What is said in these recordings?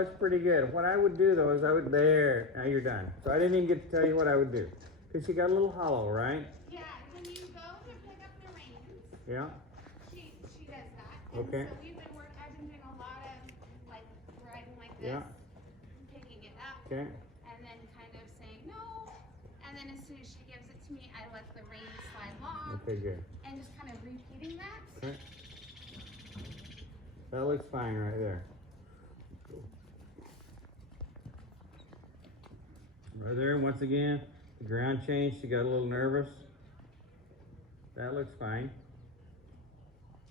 looks pretty good. What I would do though is there, now you're done. So I didn't even get to tell you what I would do. Because she got a little hollow, right? Yeah, when you go to pick up the reins, yeah, she does that. And okay. So I've been doing a lot of like riding like this, Yeah. picking it up, Okay. and then kind of saying no. And then as soon as she gives it to me, I let the reins slide long. Okay, good. And just kind of repeating that. Okay. That looks fine right there. Right there, once again, the ground change, she got a little nervous. That looks fine.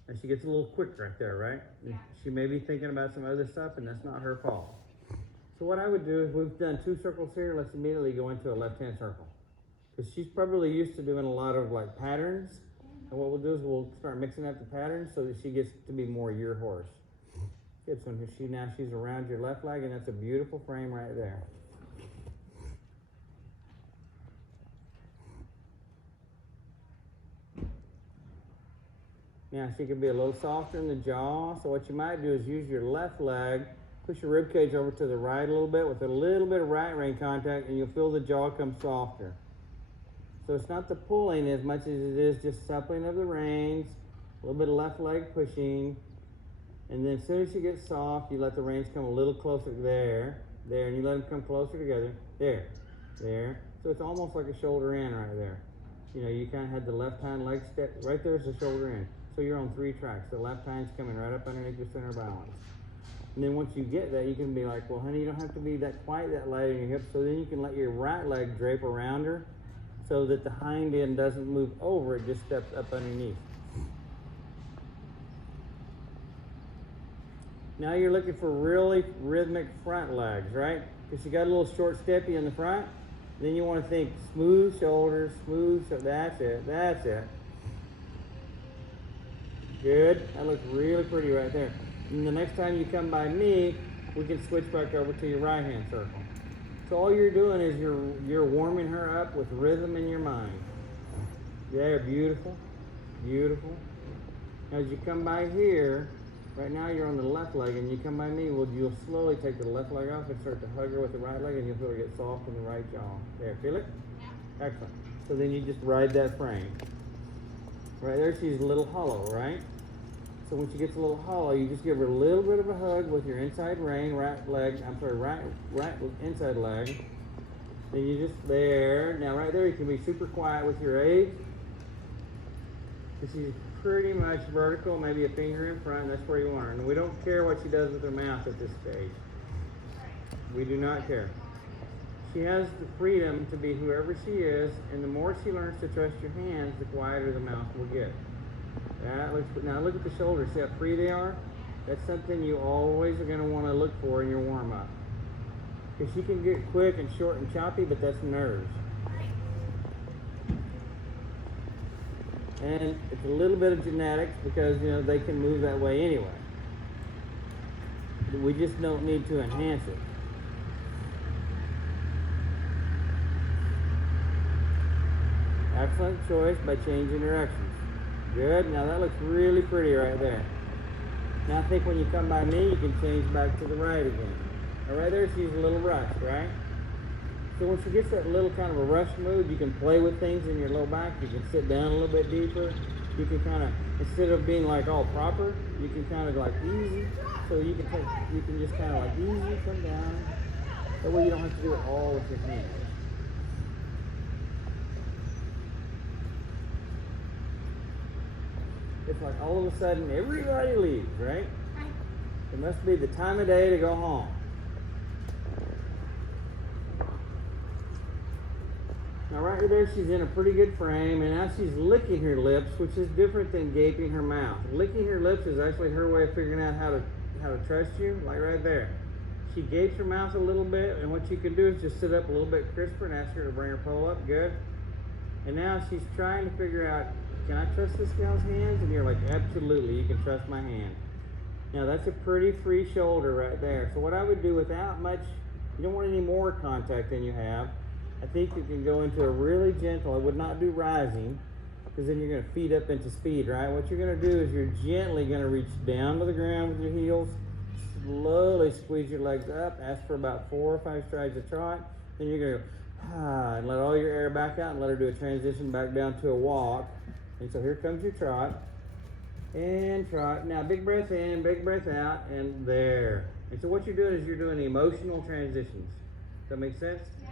And she gets a little quick right there, right? Yeah. She may be thinking about some other stuff, and that's not her fault. So what I would do is, we've done 2 circles here, let's immediately go into a left-hand circle. Because she's probably used to doing a lot of like patterns. And what we'll do is we'll start mixing up the patterns so that she gets to be more your horse. Good, so now she's around your left leg, and that's a beautiful frame right there. Now she can be a little softer in the jaw, so what you might do is use your left leg, push your rib cage over to the right a little bit with a little bit of right rein contact, and you'll feel the jaw come softer. So it's not the pulling as much as it is just suppling of the reins, a little bit of left leg pushing, and then as soon as she gets soft, you let the reins come a little closer there, and you let them come closer together, there. So it's almost like a shoulder in right there. You know, you kind of had the left hind leg step, right there's the shoulder in. So you're on 3 tracks. The left hind's coming right up underneath your center balance. And then once you get that, you can be like, well, honey, you don't have to be quite that light in your hips. So then you can let your right leg drape around her so that the hind end doesn't move over, it just steps up underneath. Now you're looking for really rhythmic front legs, right? Because you got a little short steppy in the front. Then you want to think smooth shoulders, that's it. Good, that looks really pretty right there. And the next time you come by me, we can switch back over to your right hand circle. So all you're doing is you're warming her up with rhythm in your mind. There, beautiful. As you come by here, right now you're on the left leg, and you come by me, you'll slowly take the left leg off and start to hug her with the right leg, and you'll feel her get soft in the right jaw. There, feel it? Yeah. Excellent. So then you just ride that frame. Right there, she's a little hollow, right? So when she gets a little hollow, you just give her a little bit of a hug with your inside rein, right inside leg. Then you just there. Now right there, you can be super quiet with your age. She's pretty much vertical, maybe a finger in front, that's where you want her. And we don't care what she does with her mouth at this stage. We do not care. She has the freedom to be whoever she is, and the more she learns to trust your hands, the quieter the mouth will get. Now look at the shoulders, see how free they are? That's something you always are going to want to look for in your warm-up. Because she can get quick and short and choppy, but that's nerves. And it's a little bit of genetics because, you know, they can move that way anyway. We just don't need to enhance it. Excellent choice by changing directions. Good, now that looks really pretty right there. Now I think when you come by me, you can change back to the right again. Now right there, she's a little rushed, right? So when she gets that little kind of a rush mood, you can play with things in your low back. You can sit down a little bit deeper. You can kind of, instead of being like all proper, you can kind of like easy. So you can just kind of like easy come down. That way you don't have to do it all with your hands. It's like all of a sudden everybody leaves, right? It must be the time of day to go home. Now right there, she's in a pretty good frame, and now she's licking her lips, which is different than gaping her mouth. Licking her lips is actually her way of figuring out how to trust you, like right there. She gapes her mouth a little bit, and what you can do is just sit up a little bit crisper and ask her to bring her pole up, good. And now she's trying to figure out, can I trust this gal's hands? And you're like, absolutely, you can trust my hand. Now that's a pretty free shoulder right there. So what I would do without much, you don't want any more contact than you have. I think you can go into a really gentle, I would not do rising, because then you're going to feed up into speed, right? What you're going to do is you're gently going to reach down to the ground with your heels, slowly squeeze your legs up. Ask for about 4 or 5 strides of trot. Then you're going to go, and let all your air back out and let her do a transition back down to a walk. And so here comes your trot. And trot. Now big breath in, big breath out, and there. And so what you're doing is you're doing emotional transitions. Does that make sense? Yeah.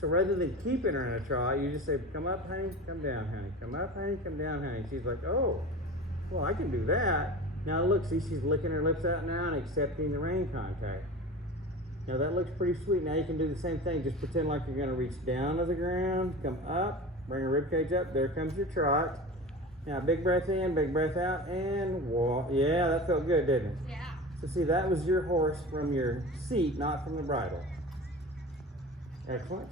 So rather than keeping her in a trot, you just say, come up, honey, come down, honey. Come up, honey, come down, honey. She's like, oh, well, I can do that. Now look, see, she's licking her lips out now and accepting the rein contact. Now that looks pretty sweet. Now you can do the same thing. Just pretend like you're going to reach down to the ground, come up, bring her rib cage up. There comes your trot. Now big breath in, big breath out, and walk. Yeah, that felt good, didn't it? Yeah. So see, that was your horse from your seat, not from the bridle. Excellent.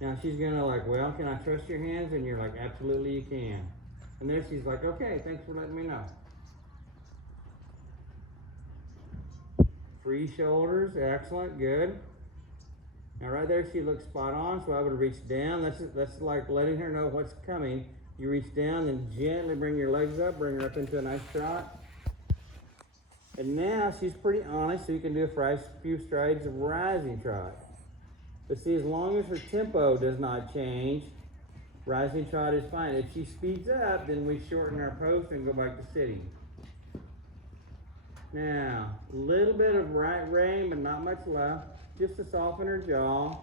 Now she's gonna like, well, can I trust your hands? And you're like, absolutely you can. And then she's like, okay, thanks for letting me know. Free shoulders, excellent, good. Now right there she looks spot on, so I would reach down. That's like letting her know what's coming. You reach down and gently bring your legs up, bring her up into a nice trot. And now she's pretty honest, so you can do a few strides of rising trot. But see, as long as her tempo does not change, rising trot is fine. If she speeds up, then we shorten our post and go back to sitting. Now, a little bit of right rein, but not much left, just to soften her jaw.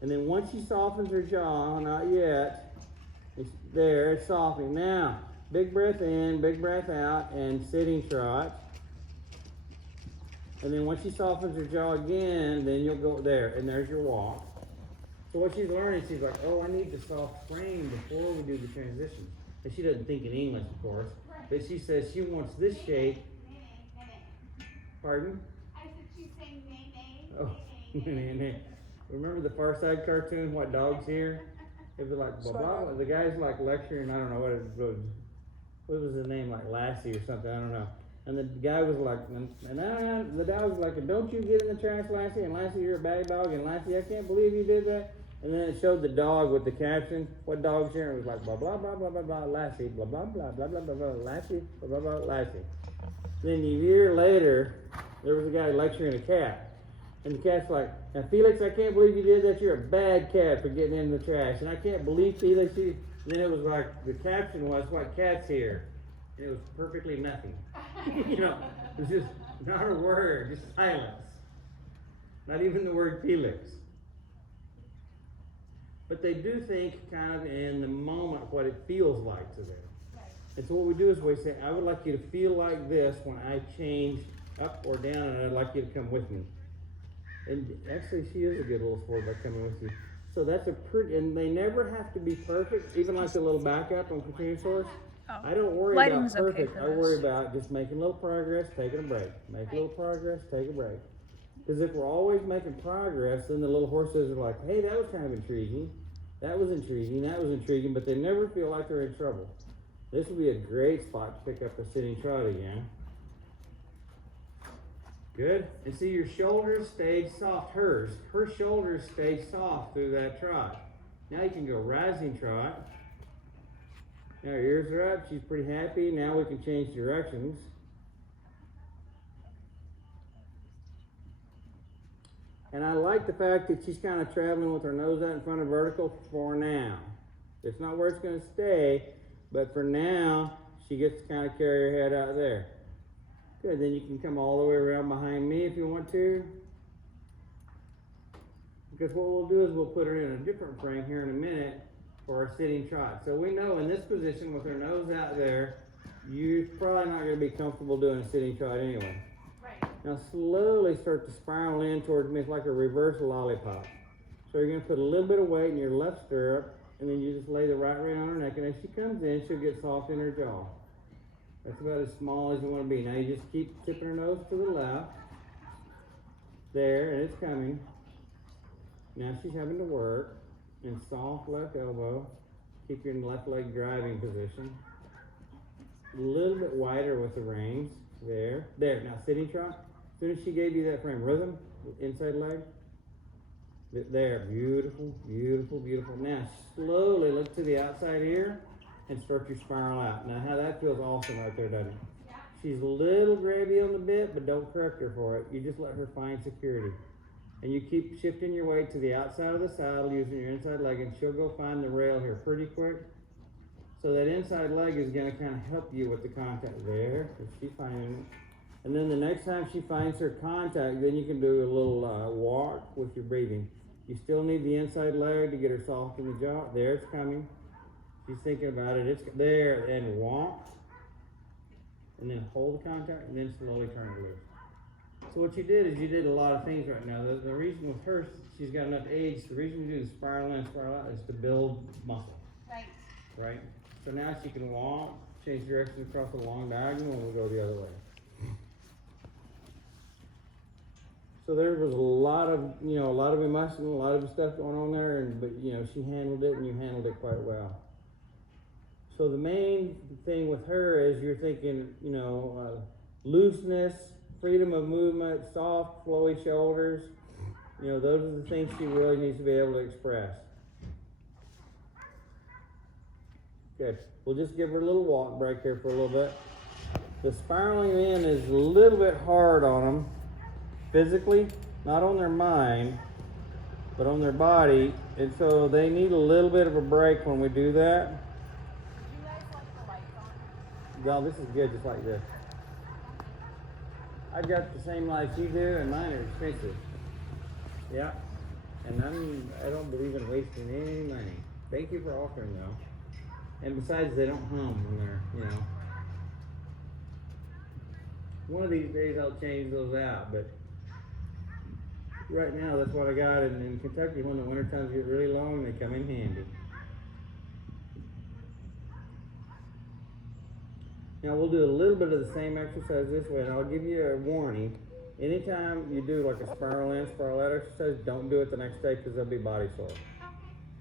And then once she softens her jaw, not yet, it's softening. Now, big breath in, big breath out, and sitting trot. And then once she softens her jaw again, then you'll go there, and there's your walk. So what she's learning, she's like, oh, I need the soft frame before we do the transition. And she doesn't think in English, of course, but she says she wants this shape. Pardon? I said she's saying nay, nay. Oh, nay, nay. Remember the Far Side cartoon, What Dogs Hear? It was like, blah, blah. The guy's like lecturing, I don't know what was his name, like Lassie or something, I don't know. And the guy was like, the dog was like, don't you get in the trash, Lassie? And Lassie, you're a bad dog. And Lassie, I can't believe you did that. And then it showed the dog with the caption, what dog's here? And it was like, blah, blah, blah, blah, blah, blah, Lassie, blah, blah, blah, blah, blah, blah, blah, Lassie, blah, blah, blah, Lassie. Then a year later, there was a guy lecturing a cat. And the cat's like, now, Felix, I can't believe you did that. You're a bad cat for getting in the trash. And I can't believe, Felix, you... And then it was like, the caption was, what cat's here? And it was perfectly nothing. You know, it was just not a word, just silence. Not even the word Felix. But they do think kind of in the moment what it feels like to them. Right. And so what we do is we say, I would like you to feel like this when I change up or down, and I'd like you to come with me. And actually, she is a good little sport by coming with you. So that's a pretty, and they never have to be perfect, even like the little backup on continuous horse. Oh. I don't worry Lighting's about perfect. okay I worry about just making a little progress, taking a break. Make a little progress, take a break. Because if we're always making progress, then the little horses are like, hey, that was kind of intriguing. That was intriguing, that was intriguing, but they never feel like they're in trouble. This would be a great spot to pick up a sitting trot again. Good. And see, your shoulders stayed soft. Her shoulders stayed soft through that trot. Now you can go rising trot. Now her ears are up. She's pretty happy. Now we can change directions. And I like the fact that she's kind of traveling with her nose out in front of vertical for now. It's not where it's going to stay, but for now, she gets to kind of carry her head out there. Good, then you can come all the way around behind me if you want to. Because what we'll do is we'll put her in a different frame here in a minute for our sitting trot. So we know in this position with her nose out there, you're probably not going to be comfortable doing a sitting trot anyway. Now slowly start to spiral in towards me. It's like a reverse lollipop. So you're going to put a little bit of weight in your left stirrup, and then you just lay the right rein on her neck, and as she comes in, she'll get soft in her jaw. That's about as small as you want to be. Now you just keep tipping her nose to the left. There, and it's coming. Now she's having to work. And soft left elbow. Keep your left leg driving position. A little bit wider with the reins. There. There. Now sitting trot. As soon as she gave you that frame, rhythm, inside leg. There. Beautiful, beautiful, beautiful. Now slowly look to the outside ear and start your spiral out. Now how that feels awesome right there, doesn't it? She's a little grabby on the bit, but don't correct her for it. You just let her find security. And you keep shifting your weight to the outside of the saddle using your inside leg, and she'll go find the rail here pretty quick. So that inside leg is gonna kind of help you with the contact there. So she's finding it. And then the next time she finds her contact, then you can do a little walk with your breathing. You still need the inside leg to get her soft in the jaw. There, it's coming. She's thinking about it. It's there, and walk. And then hold the contact, and then slowly turn it loose. So what you did is you did a lot of things right now. The reason with her, she's got enough age. The reason we do the spiral in, spiral out is to build muscle. Right. Right? So now she can walk, change direction across the long diagonal, and we'll go the other way. So there was a lot of emotion, a lot of stuff going on there, but she handled it, and you handled it quite well. So the main thing with her is you're thinking, looseness, freedom of movement, soft, flowy shoulders. Those are the things she really needs to be able to express. Good. We'll just give her a little walk break here for a little bit. The spiraling in is a little bit hard on them physically, not on their mind, but on their body. And so they need a little bit of a break when we do that. Do you guys like the lights on? No, this is good just like this. I've got the same lights you do, and mine are expensive. Yeah. And I don't believe in wasting any money. Thank you for offering though. And besides, they don't hum when they're, One of these days I'll change those out, but right now that's what I got. And in Kentucky, when the winter times get really long, they come in handy. Now we'll do a little bit of the same exercise this way, and I'll give you a warning. Anytime you do like a spiral in, spiral out exercise, don't do it the next day because they'll be body sore.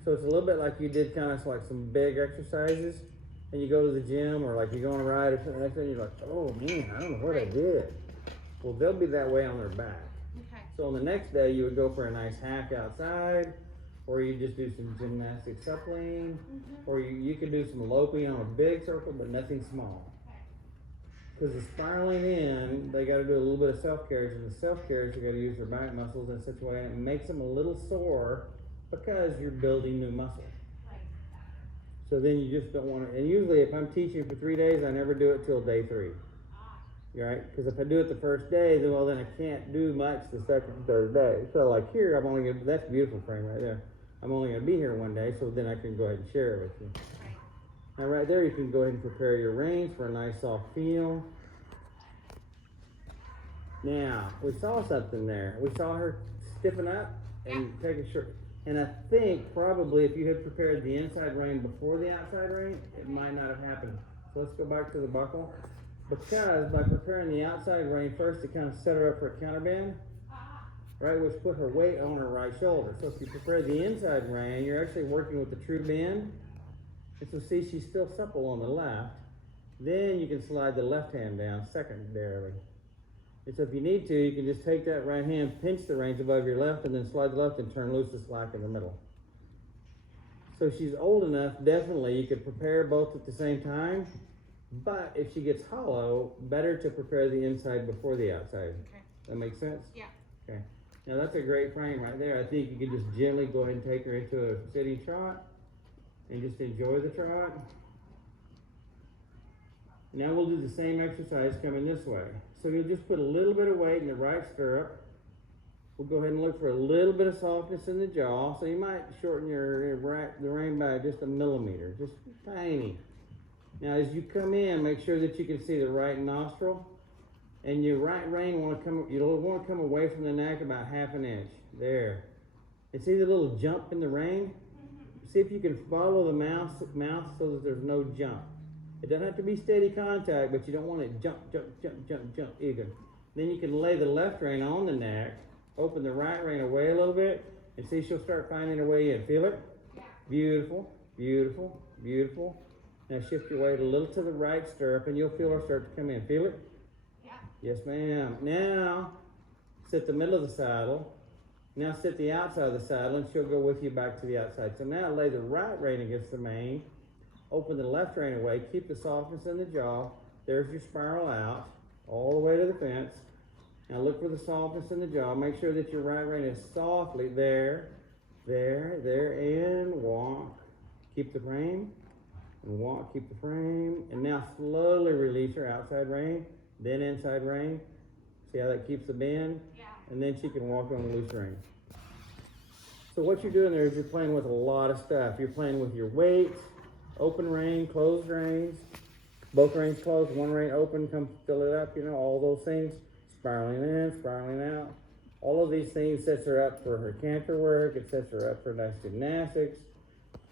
So it's a little bit like you did kind of like some big exercises, and you go to the gym or like you go on a ride or something like that, and you're like, oh man, I don't know what I did. Well, they'll be that way on their back. Okay. So on the next day, you would go for a nice hack outside, or you just do some gymnastic suppling, or you could do some loping on a big circle, but nothing small. Because the spiraling in, they got to do a little bit of self-carriage, and the self-carriage, you got to use their back muscles in such a way, and it makes them a little sore because you're building new muscle. So then you just don't want to, and usually if I'm teaching for 3 days, I never do it till day 3. Right? Because if I do it the first day, then I can't do much the second and third day. So like here, that's a beautiful frame right there. I'm only going to be here one day, so then I can go ahead and share it with you. Now right there, you can go ahead and prepare your reins for a nice soft feel. Now, we saw something there. We saw her stiffen up and take a short. And I think probably if you had prepared the inside rein before the outside rein, it might not have happened. So let's go back to the buckle. Because by preparing the outside rein first to kind of set her up for a counterbend, right, which put her weight on her right shoulder. So if you prepare the inside rein, you're actually working with the true bend. And so see, she's still supple on the left. Then you can slide the left hand down secondarily. And so if you need to, you can just take that right hand, pinch the reins above your left, and then slide the left and turn loose the slack in the middle. So she's old enough, definitely, you could prepare both at the same time. But if she gets hollow, better to prepare the inside before the outside. Okay. That makes sense? Yeah. Okay. Now that's a great frame right there. I think you can just gently go ahead and take her into a sitting trot and just enjoy the trot. Now we'll do the same exercise coming this way. So you'll just put a little bit of weight in the right stirrup. We'll go ahead and look for a little bit of softness in the jaw. So you might shorten the rein by just a millimeter, just tiny. Now as you come in, make sure that you can see the right nostril. And your right rein you'll want to come away from the neck about 1/2 inch. There. And see the little jump in the rein? See if you can follow the mouth so that there's no jump. It doesn't have to be steady contact, but you don't want it jump either. Then you can lay the left rein on the neck, open the right rein away a little bit, and see she'll start finding her way in. Feel it? Yeah. Beautiful, beautiful, beautiful. Now shift your weight a little to the right stirrup, and you'll feel her start to come in. Feel it? Yeah. Yes, ma'am. Now, sit the middle of the saddle. Now sit the outside of the saddle, and she'll go with you back to the outside. So now lay the right rein against the mane. Open the left rein away, keep the softness in the jaw, There's your spiral out, all the way to the fence. Now look for the softness in the jaw. Make sure that your right rein is softly there, and walk. Keep the frame, and walk, keep the frame. And now slowly release her outside rein, then inside rein. See how that keeps the bend? Yeah. And then she can walk on the loose rein. So what you're doing there is you're playing with a lot of stuff. You're playing with your weight, open rein, closed reins, both reins closed, one rein open, come fill it up, all those things. Spiraling in, spiraling out. All of these things sets her up for her canter work. It sets her up for nice gymnastics.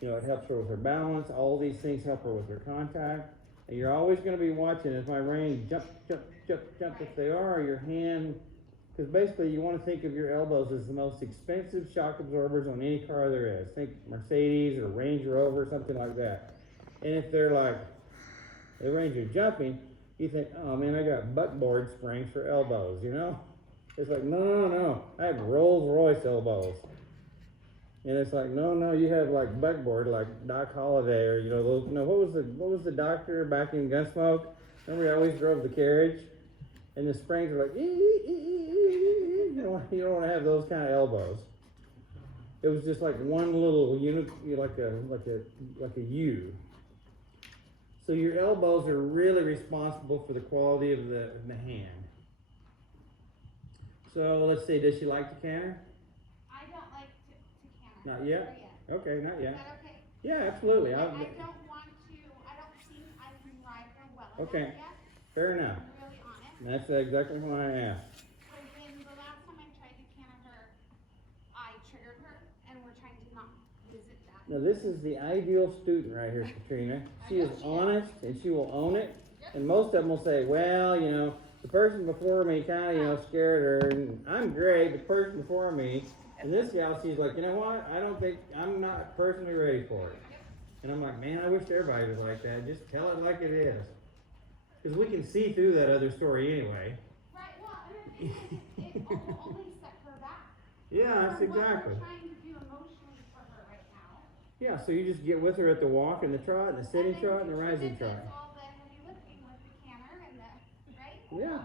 It helps her with her balance. All these things help her with her contact. And you're always going to be watching if my rein jump. If they are, your hand, because basically you want to think of your elbows as the most expensive shock absorbers on any car there is. Think Mercedes or Range Rover, something like that. And if they're like, the reins are jumping, you think, oh man, I got buckboard springs for elbows, It's like, no. I have Rolls Royce elbows. And it's like, no, you have like buckboard, like Doc Holliday, or those. What was the doctor back in Gunsmoke? Remember, he always drove the carriage, and the springs are like, you don't want to have those kind of elbows. It was just like one little unit, like a U. So your elbows are really responsible for the quality of the hand. So let's see, does she like to canter? I don't like to canter. Not yet? Okay, not yet. Is that okay? Yeah, absolutely. I don't want to, I can ride her well Okay, enough yet. fair enough. I'm really on it. And that's exactly why I asked. So then the last time I tried to canter her, I triggered her, and we're trying to not visit that. Now this is the ideal student right here, Katrina. She is honest and she will own it. And most of them will say, well, the person before me kind of, scared her, and I'm great, the person before me. And this gal, she's like, you know what? I'm not personally ready for it. And I'm like, man, I wish everybody was like that. Just tell it like it is. Because we can see through that other story anyway. Right, well, and it only set her back. Yeah, that's exactly. What we're trying to do emotionally for her right now. Yeah, so you just get with her at the walk and the trot and the sitting trot and the rising trot. All the heavy lifting with the canter and the, right? Yeah.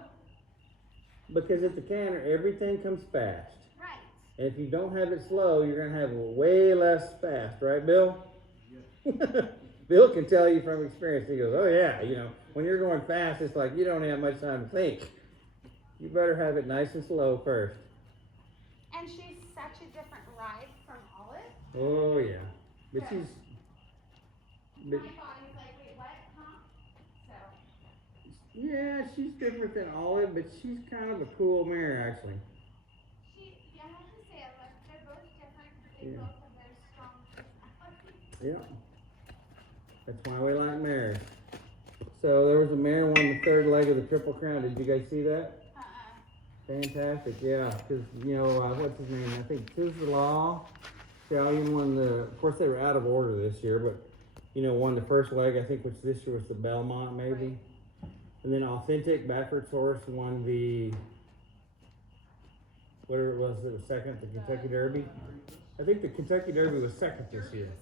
Because at the canter, everything comes fast. Right. And if you don't have it slow, you're going to have way less fast, right, Bill? Yeah. Bill can tell you from experience. He goes, oh yeah, when you're going fast, it's like you don't have much time to think. You better have it nice and slow first. And she's such a different ride from Olive. Oh yeah. But Yeah. But, My body's like, wait, what? Huh? So. yeah, she's different than Olive, but she's kind of a cool mare, actually. I have to say, they're both different. They Yeah. both have very strong personalities. Yeah. That's why we like mares. So there was a mare won the third leg of the Triple Crown. Did you guys see that? Fantastic, yeah. Because, what's his name? I think Tis the Law Stallion won of course they were out of order this year, but, won the first leg, I think, which this year was the Belmont, maybe. Right. And then Authentic, Baffert's horse, won the, whatever it was second, the Kentucky Derby. I think the Kentucky Derby was second this year.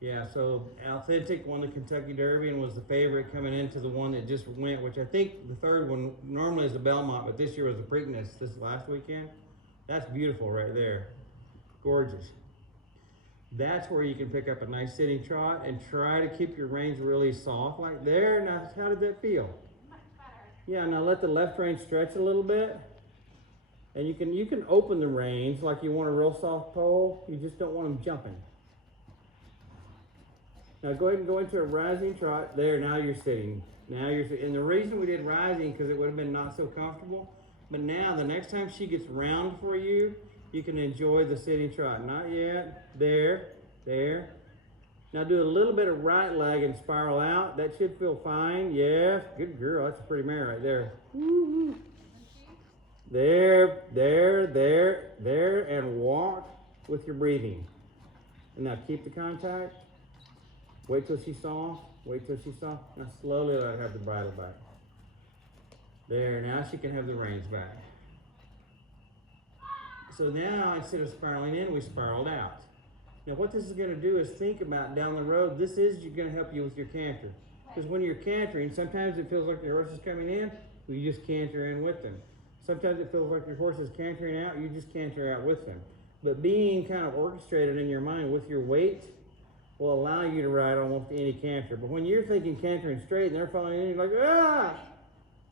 Yeah, so Authentic won the Kentucky Derby and was the favorite coming into the one that just went, which I think the third one normally is the Belmont, but this year was the Preakness this last weekend. That's beautiful right there. Gorgeous. That's where you can pick up a nice sitting trot and try to keep your reins really soft like there. Now, how did that feel? Much better. Yeah, now let the left rein stretch a little bit. And you can open the reins like you want a real soft pole. You just don't want them jumping. Now go ahead and go into a rising trot. There, now you're sitting. And the reason we did rising, because it would have been not so comfortable. But now, the next time she gets round for you, you can enjoy the sitting trot. Not yet. There. Now do a little bit of right leg and spiral out. That should feel fine. Yeah, good girl. That's a pretty mare right there. Woo-hoo. There, and walk with your breathing. And now keep the contact. Wait till she's soft. Now slowly let her have the bridle back. There, now she can have the reins back. So now, instead of spiraling in, we spiraled out. Now what this is going to do is think about down the road, this is going to help you with your canter. Because when you're cantering, sometimes it feels like your horse is coming in, you just canter in with them. Sometimes it feels like your horse is cantering out, you just canter out with them. But being kind of orchestrated in your mind with your weight will allow you to ride almost any canter. But when you're thinking cantering straight and they're falling in, you're like, ah!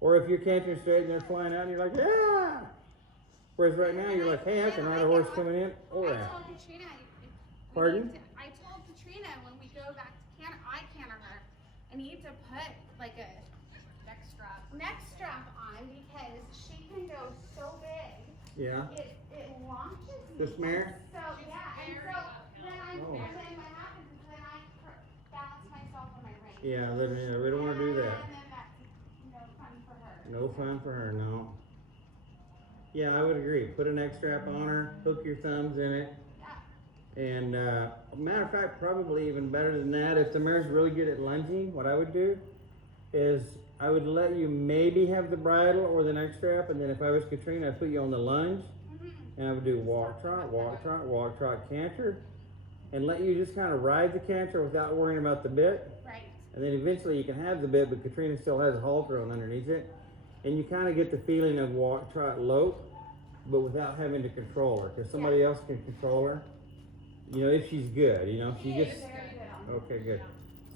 Or if you're cantering straight and they're flying out and you're like, ah! Whereas right now you're like, hey, I can ride a horse coming in or out. Pardon? I told Katrina when we go back to I canter her, I need to put like a neck strap on because she can go so big. Yeah. It launches me. This mare? So yeah, and so then and then what happens is then I balance myself on my rein. Yeah, we don't want to do that. And then that's no fun for her. No fun for her, no. Yeah, I would agree. Put a neck strap on her, hook your thumbs in it. Yeah. And matter of fact, probably even better than that, if the mare's really good at lunging, what I would do is I would let you maybe have the bridle or the neck strap, and then if I was Katrina, I'd put you on the lunge, and I would do walk, trot, canter, and let you just kind of ride the canter without worrying about the bit. Right. And then eventually you can have the bit, but Katrina still has a halter on underneath it, and you kind of get the feeling of walk, trot, lope, but without having to control her, because somebody else can control her. You know, if she's good, you know, she just, okay, good.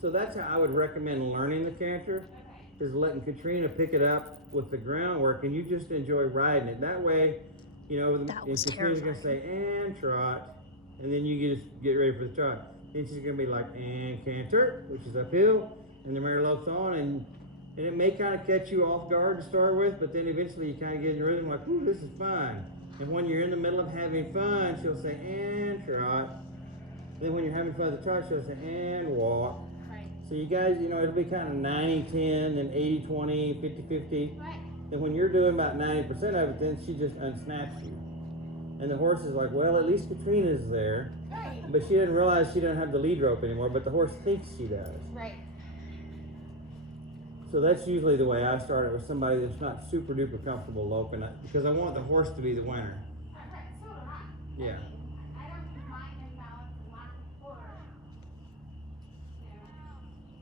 So that's how I would recommend learning the canter, is letting Katrina pick it up with the groundwork, and you just enjoy riding it. That way, you know, and Katrina's gonna say, and trot, and then you just get ready for the trot. Then she's gonna be like, and canter, which is uphill, and the mare lopes on, and it may kind of catch you off guard to start with, but then eventually you kind of get in the rhythm like, ooh, this is fun. And when you're in the middle of having fun, she'll say, and trot. Then when you're having fun with the trot, she'll say, and walk. Right. So you guys, you know, it'll be kind of 90-10, then 80-20, 50-50. Right. And when you're doing about 90% of it, then she just unsnaps you. And the horse is like, well, at least Katrina's there. Right. But she didn't realize she doesn't have the lead rope anymore, but the horse thinks she does. Right. So that's usually the way I start it with somebody that's not super duper comfortable loping it, because I want the horse to be the winner. Right. So do I. Yeah. I don't use mine in balance and lack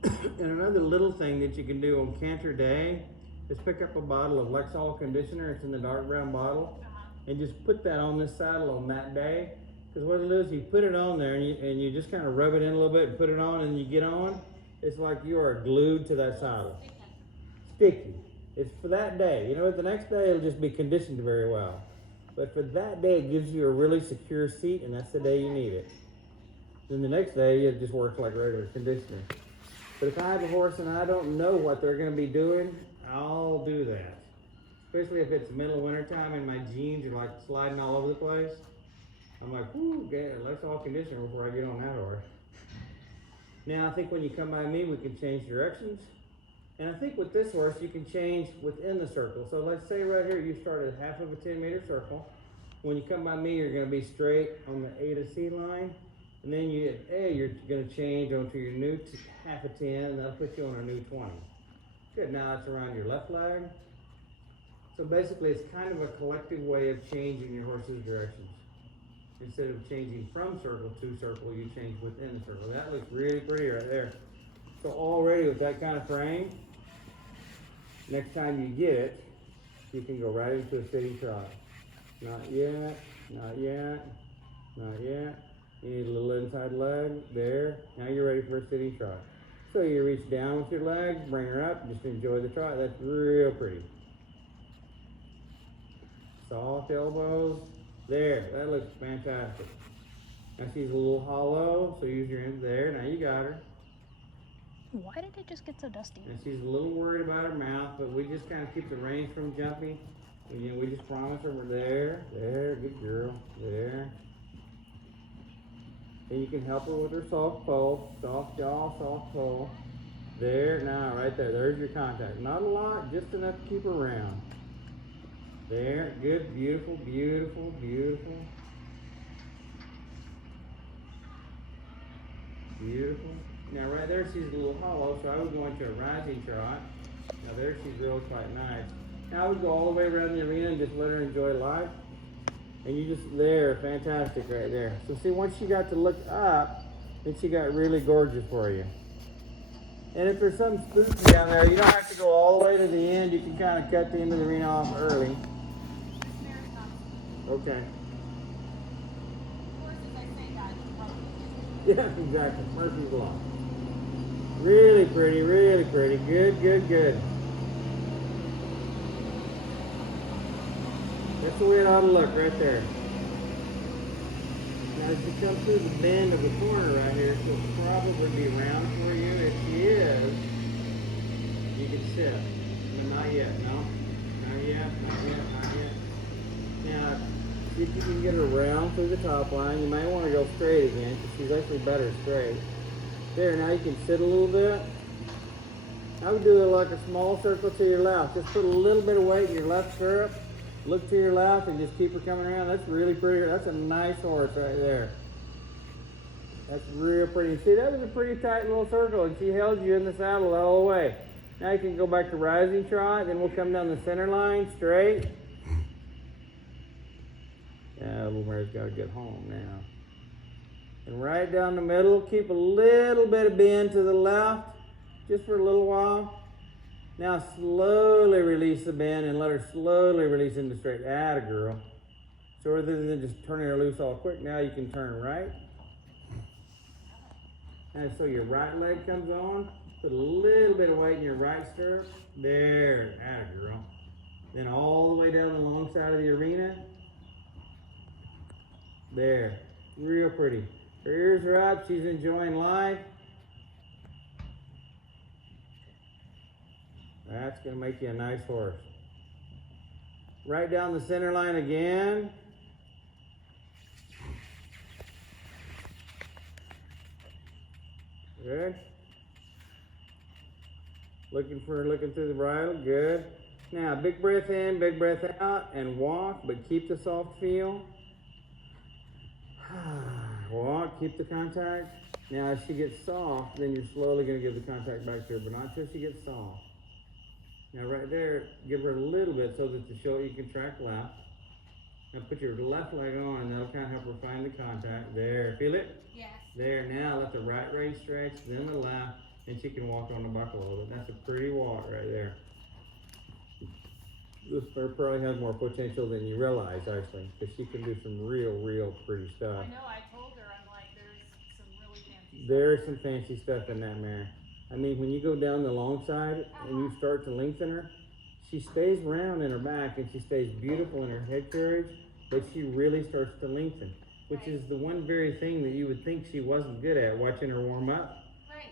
of force. And another little thing that you can do on canter day is pick up a bottle of Lexol conditioner. It's in the dark brown bottle, and just put that on this saddle on that day. Because what it is, you put it on there and you just kind of rub it in a little bit and put it on, and you get on. It's like you are glued to that saddle. Sticky. It's for that day. You know, the next day it'll just be conditioned very well. But for that day, it gives you a really secure seat, and that's the day you need it. Then the next day, it just works like regular conditioner. But if I have a horse and I don't know what they're going to be doing, I'll do that. Especially if it's middle of winter time and my jeans are like sliding all over the place. I'm like, whoo, let's all conditioner before I get on that horse. Now, I think when you come by me, we can change directions. And I think with this horse, you can change within the circle. So let's say right here, you start at half of a 10-meter circle. When you come by me, you're going to be straight on the A to C line. And then you hit A, you're going to change onto your new half a 10, and that'll put you on a new 20. Good, now it's around your left leg. So basically, it's kind of a collective way of changing your horse's directions. Instead of changing from circle to circle, you change within the circle. That looks really pretty right there. So already with that kind of frame, next time you get it, you can go right into a sitting trot. Not yet, not yet, not yet. You need a little inside leg, there. Now you're ready for a sitting trot. So you reach down with your legs, bring her up, just enjoy the trot. That's real pretty. Soft elbows, there, that looks fantastic. Now she's a little hollow, so use your hands there. Now you got her. Why did it just get so dusty? And she's a little worried about her mouth, but we just kind of keep the reins from jumping. And, you know, we just promise her we're there, good girl, there. Then you can help her with her soft pole, soft jaw, soft pole. There, now, right there, there's your contact. Not a lot, just enough to keep her round. There, good, beautiful, beautiful, beautiful. Beautiful. Now right there she's a little hollow, so I would go into a rising trot. Now there she's really quite nice. Now I would go all the way around the arena and just let her enjoy life. And you just, there, fantastic right there. So see, once she got to look up, then she got really gorgeous for you. And if there's something spooky down there, you don't have to go all the way to the end. You can kind of cut the end of the arena off early. Okay. Yeah, exactly. Murphy's Law. Really pretty, really pretty. Good, good, good. That's the way it ought to look right there. Now as you come through the bend of the corner right here, she'll probably be around for you. If she is, you can sit. But not yet, no. Not yet, not yet, not yet. Now, see if you can get her around through the top line. You might want to go straight again, because she's actually better straight. There, now you can sit a little bit. I would do it like a small circle to your left. Just put a little bit of weight in your left stirrup. Look to your left and just keep her coming around. That's really pretty. That's a nice horse right there. That's real pretty. See, that was a pretty tight little circle, and she held you in the saddle all the way. Now you can go back to rising trot, then we'll come down the center line straight. Yeah, little mare's got to get home now. And right down the middle, keep a little bit of bend to the left, just for a little while. Now slowly release the bend and let her slowly release into straight. Atta girl. So rather than just turning her loose all quick, now you can turn right. And so your right leg comes on. Put a little bit of weight in your right stirrup. There. Atta girl. Then all the way down the long side of the arena. There. Real pretty. Her ears are up. She's enjoying life. That's going to make you a nice horse. Right down the center line again. Good. Looking through the bridle. Good. Now, big breath in, big breath out, and walk, but keep the soft feel. Walk, keep the contact. Now, as she gets soft, then you're slowly going to give the contact back to her, but not until she gets soft. Now right there, give her a little bit so that the shoulder, you can track left. Now put your left leg on, and that'll kind of help her find the contact. There, feel it? Yes. There, now let the right rein stretch, then the left, and she can walk on the buckle a little bit. That's a pretty walk right there. This mare probably has more potential than you realize, actually, because she can do some real pretty stuff. I know, I told her, I'm like, there's some really fancy stuff. There's some fancy stuff in that mare. I mean, when you go down the long side and you start to lengthen her, she stays round in her back and she stays beautiful in her head carriage, but she really starts to lengthen, which is the one very thing that you would think she wasn't good at, watching her warm up. Right.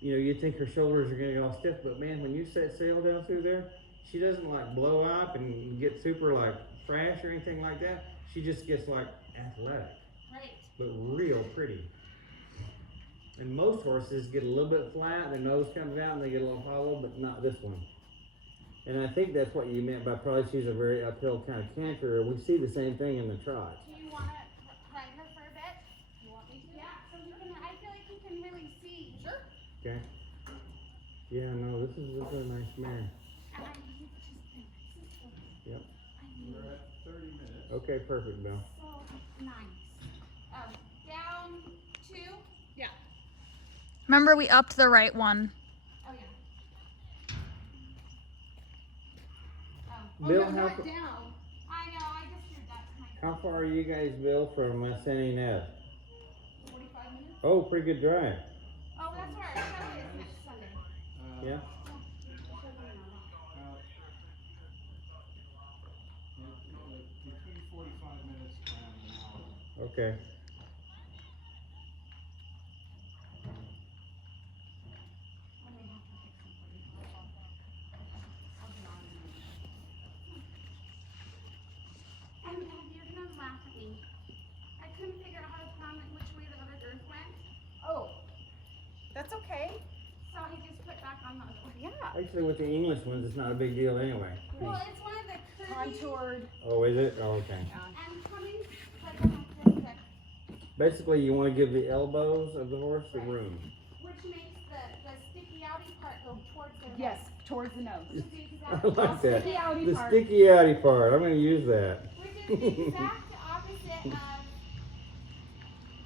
You know, you'd think her shoulders are going to get all stiff, but man, when you set sail down through there, she doesn't like blow up and get super like fresh or anything like that. She just gets like athletic, Right. but real pretty. And most horses get a little bit flat, their nose comes out and they get a little hollow, but not this one. And I think that's what you meant by probably she's a very uphill kind of canter. We see the same thing in the trot. Do you want to ride her for a bit? You want me to? Yeah, so you can, I feel like you can really see. Sure. Okay. Yeah, no, this is a nice mare. And I need just Yep. We're at 30 minutes. Okay, perfect, Bill. so nice. Down 2. Yeah. Remember, we upped the right one. Oh yeah. Bill, no, how, not down. I know. I just did that to myself. how far are you guys, Bill, from St. Inez? 45 minutes. Oh, pretty good drive. Oh, that's where our show is next Sunday. Yeah? Between 45 minutes and an hour. Okay. And you're gonna laugh at me. I couldn't figure out how to pronounce which way the other girth went, Oh, that's okay. so I just put back on the other one. Yeah. Actually, with the English ones, it's not a big deal anyway. Well, it's one of the curvy Contoured. Oh, is it? Oh, okay. and coming like on my first check, Basically, you want to give the elbows of the horse the room. which makes the sticky outy part go towards their Yes, head. towards the nose. Which is the I exact like that. Sticky outy The part. sticky outy part. I'm going to use that. Which is the exact opposite of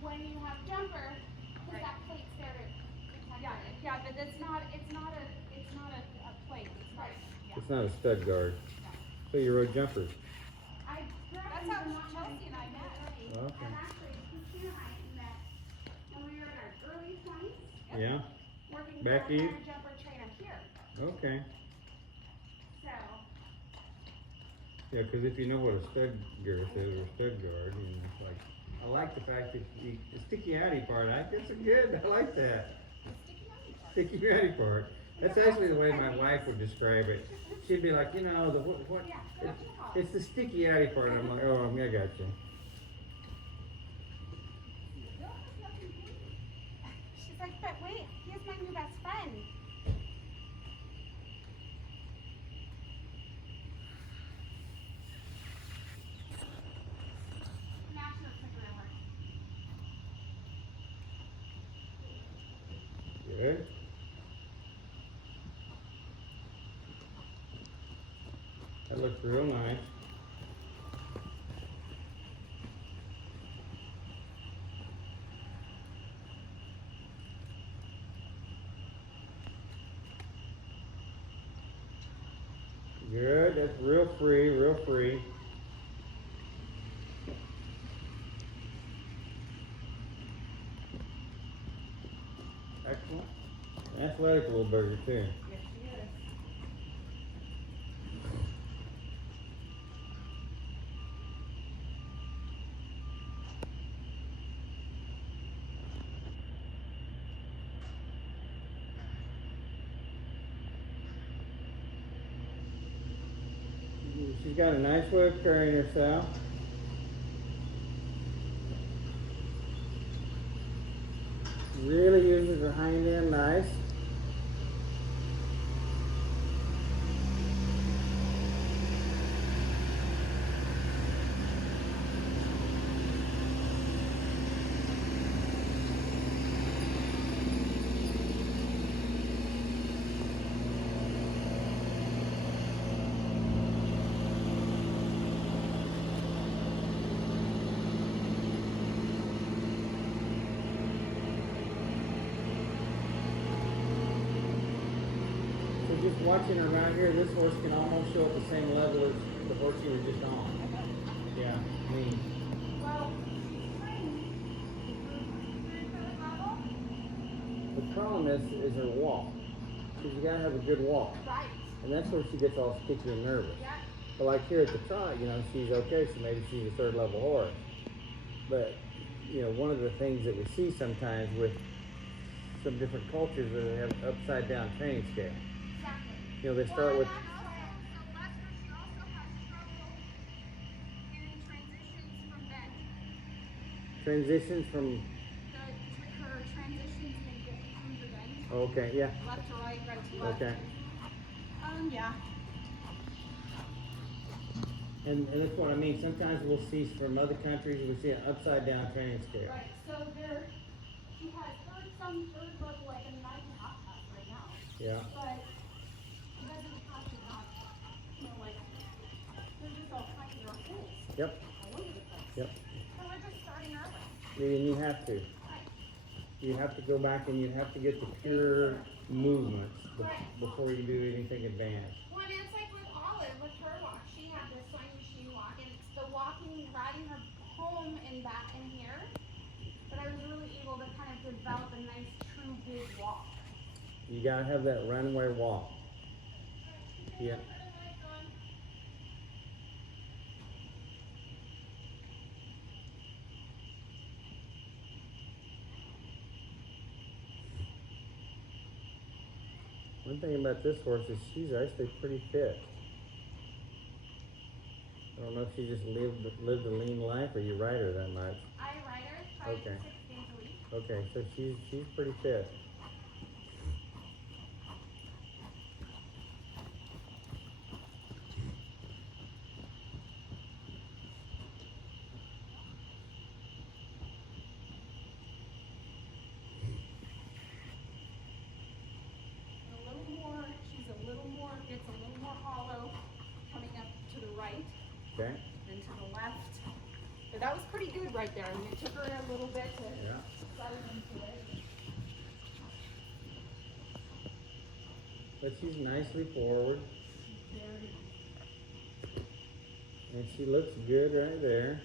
when you have jumper, because that plate's there to protect Yeah, it. Yeah, but it's not a plate. It's not, yeah. It's not a stud guard. So you rode jumpers. That's how Chelsea and I met. Okay. And actually, Christina and I met when we were in our early 20s. Yeah. Working Back for Eve? a jumper trainer here. Okay. So, Yeah, because if you know what a stud girth is or stud guard, you know, it's like, I like the fact that the sticky outy part, that's a good, I like that. Sticky outy part. That's actually the way my wife would describe it. She'd be like, you know, what it's the sticky outy part. I'm like, oh, I got you. she's like, but wait, here's my new best friend. National River. Good. That looks real nice. Good, that's real free, real free. Excellent. Athletic little burger too. Yes, she is. She's got a nice way of carrying herself. Really uses her hind end nice. Just watching her right here, this horse can almost show at the same level as the horse she was just on. Yeah, I mean, Well, the problem is her walk. Because you gotta have a good walk. right. And that's where she gets all sticky and nervous. Yeah. But like here at the trot, you know, she's okay, so maybe she's a third level horse. But, you know, one of the things that we see sometimes with some different cultures is they have upside down training scale. Exactly. You know, they start with transitions from, Her transitions through the bend. okay, yeah, Left to right, right to left. okay. Yeah. And that's what I mean, sometimes we'll see from other countries, we'll see an upside down training scale. Right. So she has third level, like a 9.5 class right now. Yeah, But she doesn't have to not, you know, like, there's just all kinds of rules yep, all over the place. yep. So we're just starting early. And you have to. You have to go back and you have to get the pure movements before you do anything advanced. Well, and it's like with Olive, with her walk, she had this sewing machine walk, and it's the walking, riding her home and back in here. But I was really able to kind of develop a nice, true, big walk. You gotta have that runway walk. Yeah. One thing about this horse is she's actually pretty fit. I don't know if she just lived a lean life or you ride her that much. I ride her 5 to Okay. 6 days a week. Okay, so she's pretty fit. Gets a little more hollow coming up to the right Okay? than to the left. But that was pretty good right there. And it took her a little bit to Yeah. settle into it. but she's nicely forward. And she looks good right there.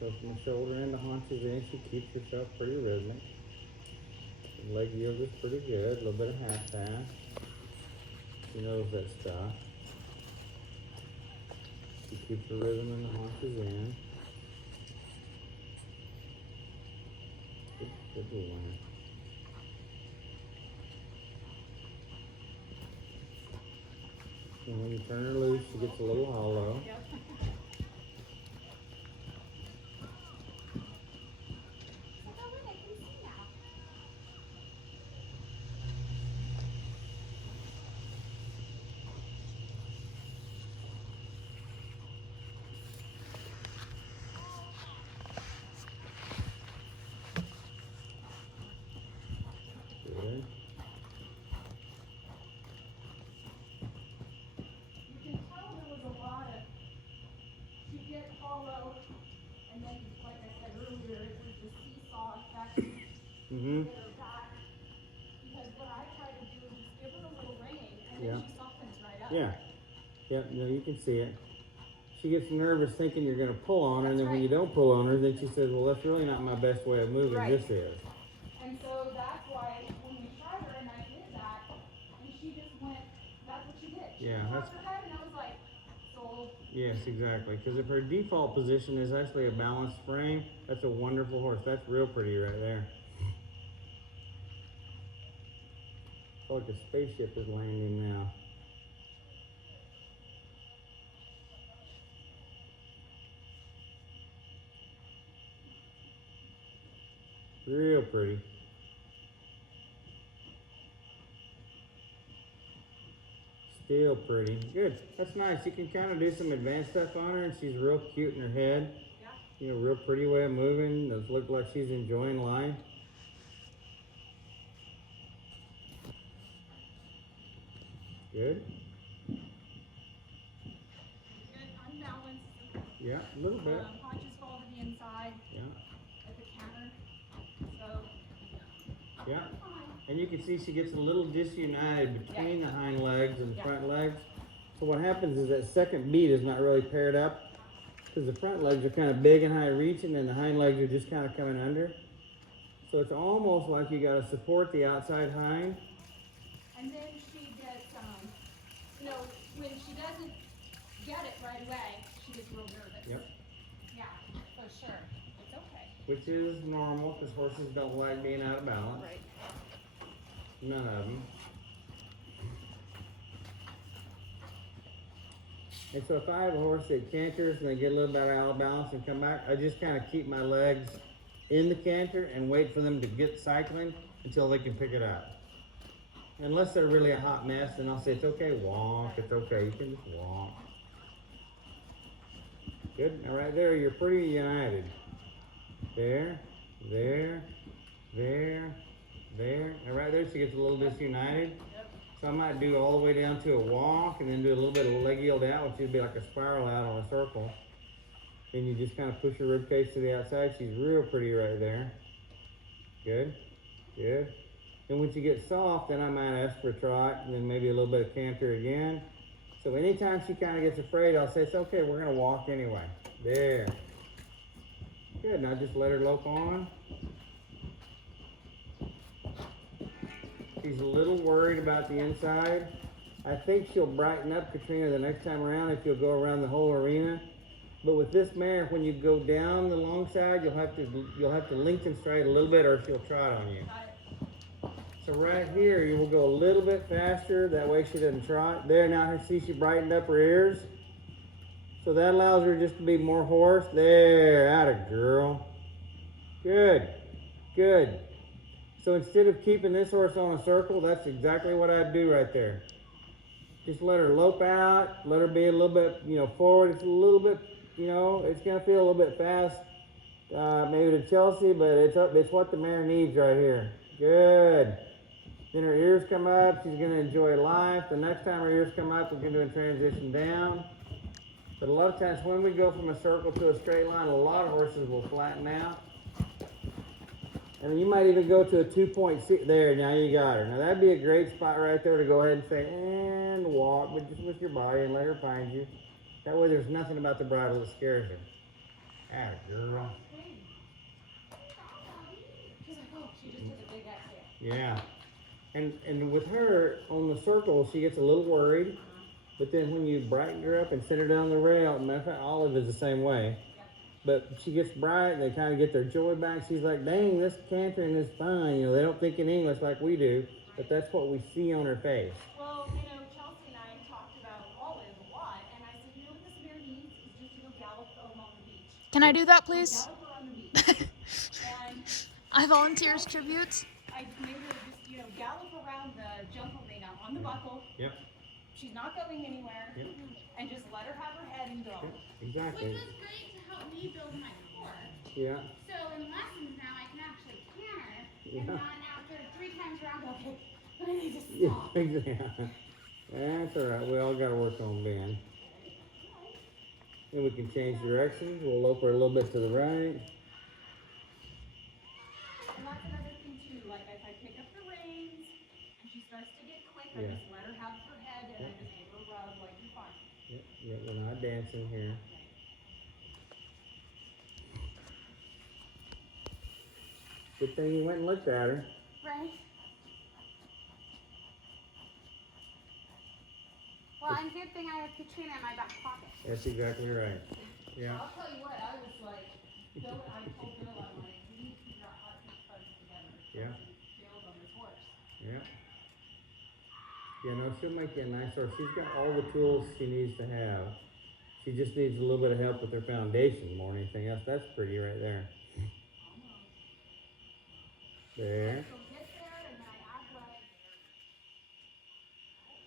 So from the shoulder and the haunches in, she keeps herself pretty rhythmic. The leg yield is pretty good, a little bit of half pass. She knows that stuff. She keeps her rhythm and the haunches in. Good one. And when you turn her loose, she gets a little hollow. Yep. Oh, wait, I can see now. Good. You can tell there was a lot of, she'd get hollow, and then, like I said earlier, it was the seesaw effect to Mm-hmm. get her back. Because what I try to do is just give her a little rein, and Yeah. then she softens right up. Yeah. Yep, no, you can see it. She gets nervous thinking you're going to pull on her, and then That's when you right. don't pull on her, then she says, well, that's really not my best way of moving. Right. This is. And so that's why when we tried her and I did that, and she just went, that's what she did. She Yeah, just that's- dropped her head, and I was like, sold. Yes, exactly. Because if her default position is actually a balanced frame, that's a wonderful horse. That's real pretty right there. It's like a spaceship is landing now. Real pretty. Still pretty. Good. That's nice. You can kind of do some advanced stuff on her, and she's real cute in her head. Yeah. You know, real pretty way of moving. Does look like she's enjoying life. Good. Good, unbalanced. Yeah, a little bit. Haunches fall to the inside Yeah. at the counter. So, Yeah. And you can see she gets a little disunited between the hind legs and the Yeah. front legs. So what happens is that second beat is not really paired up because the front legs are kind of big and high reaching and the hind legs are just kind of coming under. So it's almost like you got to support the outside hind. and then she gets, you know, when she doesn't get it right away, she gets real nervous. Yep. Yeah, for sure. It's okay. Which is normal because horses don't like being out of balance. Right. None of them. And so if I have a horse that canters and they get a little bit out of balance and come back, I just kind of keep my legs in the canter and wait for them to get cycling until they can pick it up. Unless they're really a hot mess, then I'll say, it's okay, walk, it's okay, you can just walk. Good, now right there, you're pretty united. There, there, there, there. Now right there, she gets a little disunited. Yep. So I might do all the way down to a walk and then do a little bit of leg yield out, which would be like a spiral out on a circle. Then you just kind of push your rib cage to the outside. She's real pretty right there. Good, good. Then once you get soft, then I might ask for a trot and then maybe a little bit of canter again. So anytime she kind of gets afraid, I'll say, it's okay, we're gonna walk anyway. There. Good, now just let her lope on. She's a little worried about the inside. I think she'll brighten up, Katrina, the next time around if you'll go around the whole arena. But with this mare, when you go down the long side, you'll have to lengthen straight a little bit or she'll trot on you. Got it. So right here, you will go a little bit faster. That way she doesn't trot. There, now see she brightened up her ears. So that allows her just to be more horse. There, atta girl. Good, good. So instead of keeping this horse on a circle, that's exactly what I'd do right there. Just let her lope out, let her be a little bit, forward. It's a little bit, it's gonna feel a little bit fast, maybe to Chelsea, but it's what the mare needs right here. Good. Then her ears come up, she's gonna enjoy life. The next time her ears come up, we're gonna do a transition down. But a lot of times when we go from a circle to a straight line, a lot of horses will flatten out. And you might even go to a 2.6. There, now you got her. Now that'd be a great spot right there to go ahead and say, and walk, but just with your body and let her find you. That way there's nothing about the bridle that scares her. Atta girl. She's like, oh, she just did a big exhale. Yeah. And with her, on the circle, she gets a little worried. But then when you brighten her up and sit her down the rail, matter of fact, Olive is the same way. But she gets bright, and they kind of get their joy back. She's like, dang, this cantering is fine. You know, they don't think in English like we do, but that's what we see on her face. Well, Chelsea and I talked about Olive a lot, and I said, what this mare needs is just to go gallop along the beach. Can I do that, please? Gallop around the beach. And I volunteer as tribute. I made her just, gallop around the jump arena on the buckle. Yep. She's not going anywhere. Yep. And just let her have her head and go. Yep. Exactly. Which was great to help me build my core. Yeah. So in lessons now, I can actually canter Yeah. and not after 3 times around, okay, but I need to Yeah, stop. exactly. That's all right. We all got to work on Ben. Then we can change directions. We'll lope her a little bit to the right. And that's another thing too, like if I pick up the reins and she starts to get quick, I Yeah. just let her have her head and I just give her a rub like you're fine. Yep, yep, we're not dancing here. Good thing you went and looked at her. Right? Well, and good thing I have Katrina in my back pocket. That's exactly right. Yeah. I'll tell you what, I was like, Bill, I told Bill, I'm like, we need to figure out how to keep friends together. Yeah. Bill's on this horse. Yeah. Yeah, no, she'll make you a nice horse. She's got all the tools she needs to have. She just needs a little bit of help with her foundation more than anything else. That's pretty right there. There. So get there and then I act like.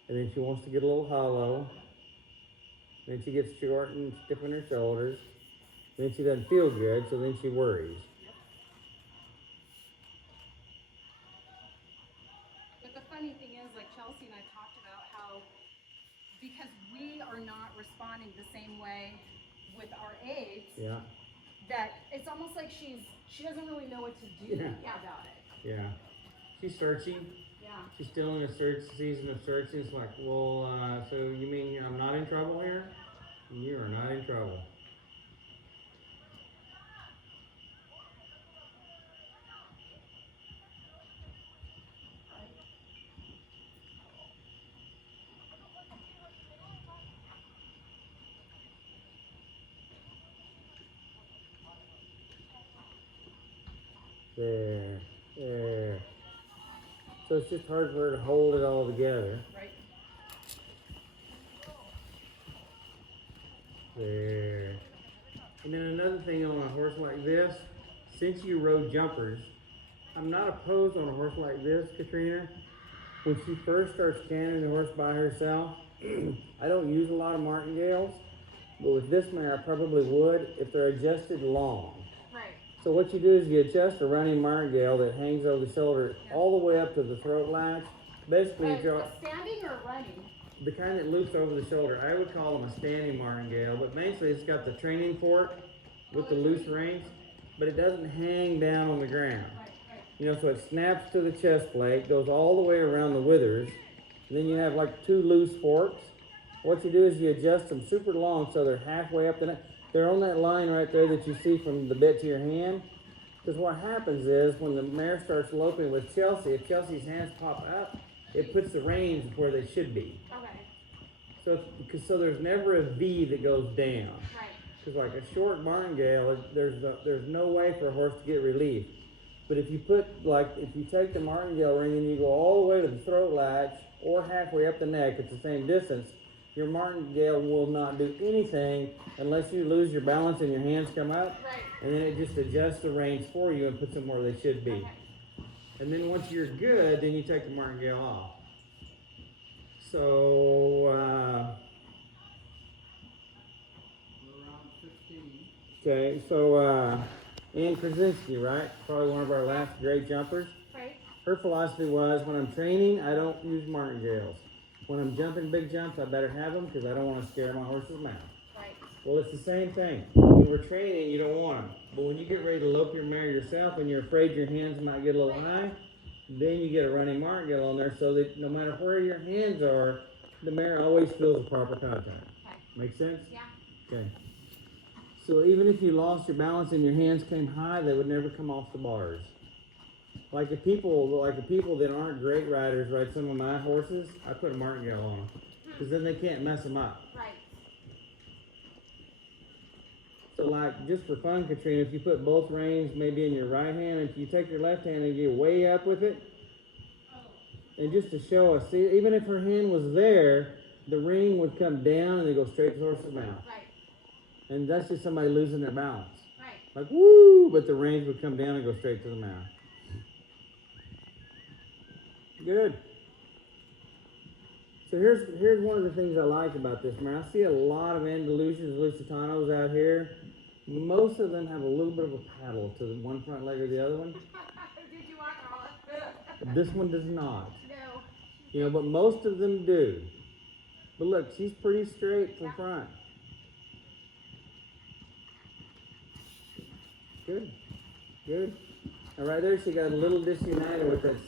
And then she wants to get a little hollow. Then she gets short and stiff in her shoulders. Then she doesn't feel good, so then she worries. But the funny thing is, like Chelsea and I talked about how, because we are not responding the same way with our aides, Yeah, that it's almost like she doesn't really know what to do Yeah. about it. yeah. She's searching. Yeah. She's still in a season of searching. It's like, well, so you mean I'm not in trouble here? You are not in trouble. There, there. So it's just hard for her to hold it all together. Right. There. And then another thing on a horse like this, since you rode jumpers, I'm not opposed on a horse like this, Katrina. When she first starts canning the horse by herself, I don't use a lot of martingales, but with this mare I probably would if they're adjusted long. Right. So what you do is you adjust a running martingale that hangs over the shoulder all the way up to the throat latch. Basically, you draw Standing or running? the kind that loops over the shoulder. I would call them a standing martingale, but basically it's got the training fork with the loose reins, but it doesn't hang down on the ground. So it snaps to the chest plate, goes all the way around the withers, and then you have like 2 loose forks. What you do is you adjust them super long so they're halfway up the neck. They're on that line right there that you see from the bit to your hand. Because what happens is when the mare starts loping with Chelsea, if Chelsea's hands pop up, it puts the reins where they should be. Okay. So there's never a V that goes down. Right. Because like a short martingale, there's no way for a horse to get relief. But if you take the martingale ring and you go all the way to the throat latch or halfway up the neck, it's the same distance, your martingale will not do anything unless you lose your balance and your hands come up. Right. And then it just adjusts the reins for you and puts them where they should be. Okay. And then once you're good, then you take the martingale off. So, We're around 15. okay, so Ann Krasinski, right? Probably one of our last great jumpers. Right. Her philosophy was, when I'm training, I don't use martingales. When I'm jumping big jumps, I better have them because I don't want to scare my horse's mouth. Right. Well, it's the same thing. When we're training, you don't want them. But when you get ready to lope your mare yourself and you're afraid your hands might get a little high, then you get a running martingale on there so that no matter where your hands are, the mare always feels the proper contact. Okay. Make sense? Yeah. Okay. So even if you lost your balance and your hands came high, they would never come off the bars. Like the people that aren't great riders ride some of my horses, I put a martingale on them. Because then they can't mess them up. Right. So like, just for fun, Katrina, if you put both reins maybe in your right hand, and if you take your left hand and get way up with it, and just to show us, see, even if her hand was there, the ring would come down and they go straight to the horse's mouth. Right. And that's just somebody losing their balance. Right. Like, woo, but the reins would come down and go straight to the mouth. Good. So here's one of the things I like about this mare. I see a lot of Andalusians, Lusitanos out here. Most of them have a little bit of a paddle to the one front leg or the other one. Did you watch all of it? This one does not. No. You know, but most of them do. But look, she's pretty straight from front. Good. Good. And right there, she got a little disunited with that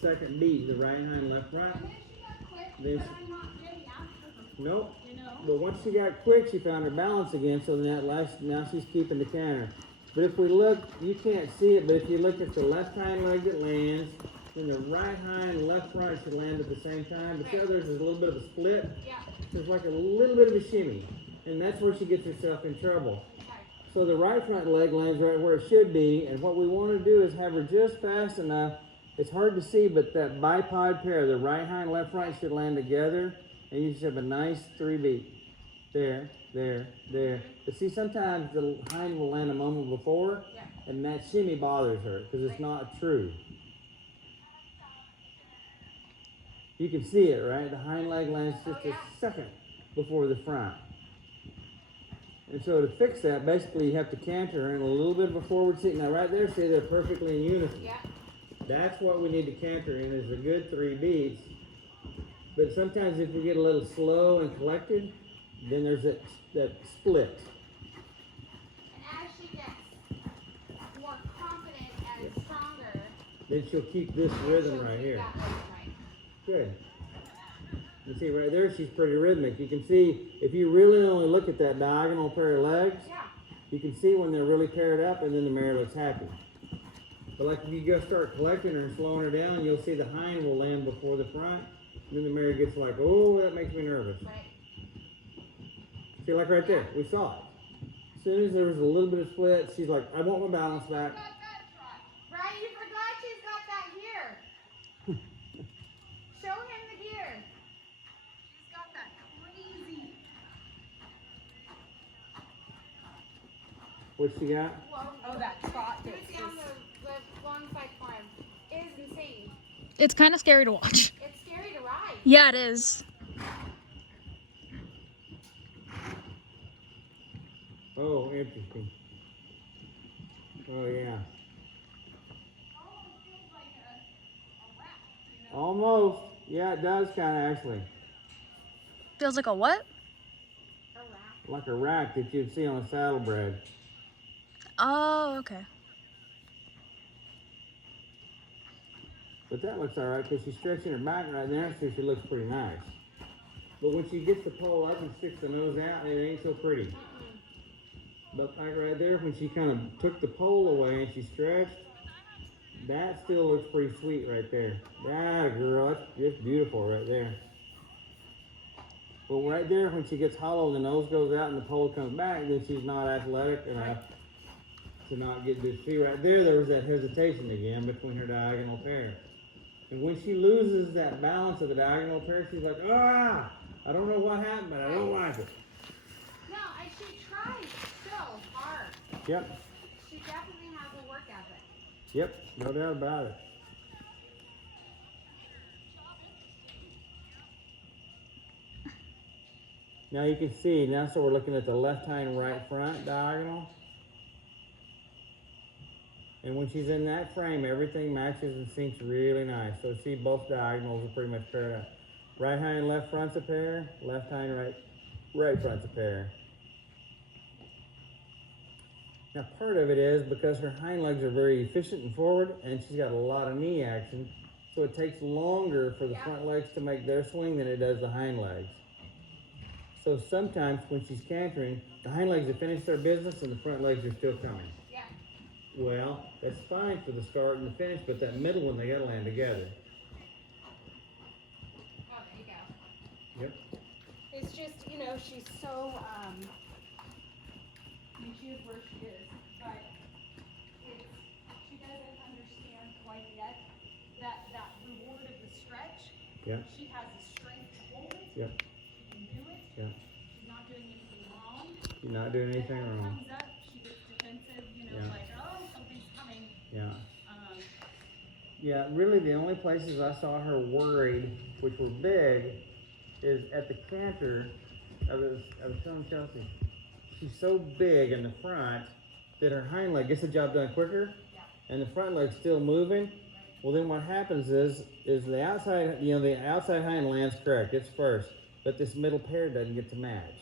second beat, the right hind, left front. And then she got quick, Then but she- I'm not ready after her. Nope. You know? But once she got quick, she found her balance again. So now she's keeping the canter. But if we look, you can't see it. But if you look at the left hind leg that lands, then the right hind, left front should land at the same time. But the others is a little bit of a split. Yeah. There's like a little bit of a shimmy, and that's where she gets herself in trouble. Okay. So the right front leg lands right where it should be, and what we want to do is have her just fast enough. It's hard to see, but that bipod pair, the right hind, left front, should land together, and you should have a nice 3-beat. There, there, there. But see, sometimes the hind will land a moment before, Yeah. and that shimmy bothers her because it's not true. You can see it, right? The hind leg lands just a second before the front. And so to fix that, basically you have to canter her in a little bit of a forward seat. Now right there, see, they're perfectly in unison. Yeah. That's what we need to canter in, is a good 3 beats. But sometimes if we get a little slow and collected, then there's that split. And as she gets more confident and stronger, Then she'll keep this rhythm she'll right keep here. that rhythm right. Good. You see right there, she's pretty rhythmic. You can see, if you really only look at that diagonal pair of legs, Yeah. you can see when they're really paired up, and then the mare looks happy. But like if you go start collecting her and slowing her down, you'll see the hind will land before the front. And then the mare gets like, oh, that makes me nervous. Right. See, like right there, we saw it. As soon as there was a little bit of split, she's like, I want my balance back. Right, you forgot she's got that gear. Show him the gear. She's got that crazy. What she got? Well, Oh, that trot you that's see on the long side farm is insane. It's kind of scary to watch. It's scary to ride. Yeah, it is. Oh, interesting. Oh, yeah. Almost. Yeah, it does kind of actually. Feels like a what? A wrap. Like a rack that you'd see on a saddlebred. Oh, okay. But that looks all right because she's stretching her back right there, so she looks pretty nice. But when she gets the pole up and sticks the nose out, it ain't so pretty. But like right there, when she kind of took the pole away and she stretched, that still looks pretty sweet right there. That girl, that's just beautiful right there. But right there, when she gets hollow and the nose goes out and the pole comes back, then she's not athletic enough to not get this. See right there, there was that hesitation again between her diagonal pair. And when she loses that balance of the diagonal pair, she's like, ah, I don't know what happened, but I don't like it. No, and she tries so hard. Yep, She definitely has a work ethic. yep, no doubt about it. Now you can see, now so we're looking at the left hind right front diagonal. And when she's in that frame, everything matches and syncs really nice. So see, both diagonals are pretty much paired up. Right hind left front's a pair, left hind right front's a pair. Now part of it is because her hind legs are very efficient and forward, and she's got a lot of knee action, so it takes longer for the Yeah. front legs to make their swing than it does the hind legs. So sometimes when she's cantering, the hind legs have finished their business and the front legs are still coming. Yeah. Well, that's fine for the start and the finish, but that middle one, they gotta land together. Oh, there you go. Yep. It's just, you know, she's so, I mean, she is where she is, but she doesn't understand quite yet that reward of the stretch. Yep. She has the strength to hold it. Yep. She can do it. Yep. She's not doing anything wrong. She's not doing anything When wrong. it comes up, she gets defensive, you know, Yeah. like, oh, something's coming. Yeah. Um, Yeah, really the only places I saw her worried, which were big, is at the canter. I was telling Chelsea, she's so big in the front that her hind leg gets the job done quicker, and the front leg's still moving. Well, then what happens is the outside, you know, the outside hind lands correct, it's first, but this middle pair doesn't get to match.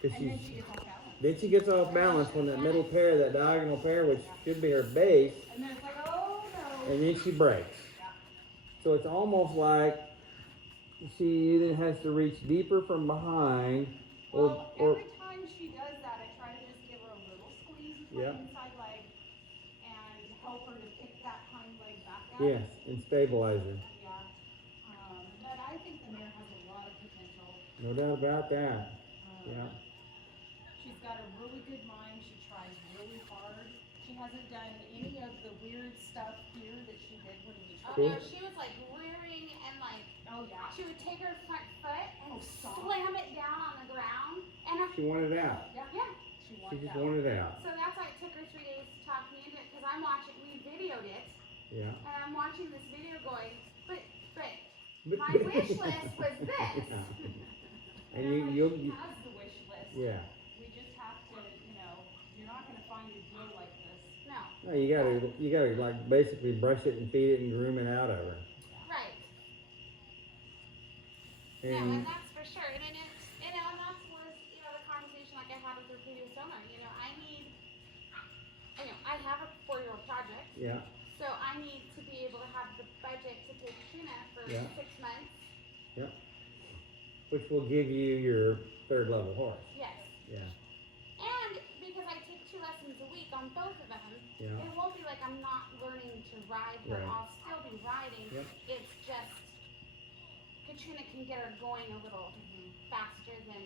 Cause and then she's, she gets off balance. then she gets off balance when that middle pair, that diagonal pair, which should be her base, And then it's like, oh no. and then she breaks. So it's almost like she either has to reach deeper from behind, Well, or every time she does that, I try to just give her a little squeeze with Yeah. my inside leg and help her to pick that hind leg back up. yes, and stabilize her. Yeah. But I think the mare has a lot of potential. No doubt about that. Yeah. She's got a really good mind. She tries really hard. She hasn't done any of the weird stuff here that she did when we Oh Cool. no, she was like rearing and like Oh yeah. she would take her front foot and Oh, stop. slam it down on the ground. And her, She wanted out. yeah. She She wanted just out. wanted out. So that's why it took her 3 days to talk me into it because I'm watching. We videoed it, Yeah. and I'm watching this video going, but But- my wish list was this. And I'm like, you'll, she has the wish list. yeah. We just have to, you know, you're not gonna find a deal like this. No, No, you gotta like basically brush it and feed it and groom it out of her. right. No, And and that's for sure. And it's, and that was, you know, the conversation like I had with her previous owner. You know, I have a 4-year-old project, yeah, so I need to be able to have the budget to take Tuna for Yeah. 6 months. which will give you your third level horse. Yes. Yeah. And because I take 2 lessons a week on both of them, Yeah. it won't be like I'm not learning to ride her. Right. I'll still be riding. Yep. It's just Katrina can get her going a little faster than.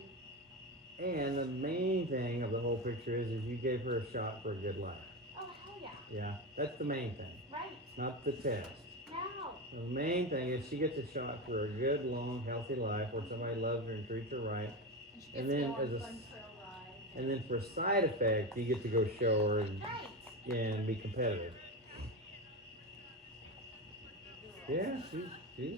And the main thing of the whole picture is you gave her a shot for a good life. Oh hell yeah! Yeah, that's the main thing, Right not the test. now. The main thing is she gets a shot for a good, long, healthy life where somebody loves her and treats her right. And she And gets to then go on as a fun trail rides. And then for side effect, you get to go show her Right. and be competitive. Yeah, she's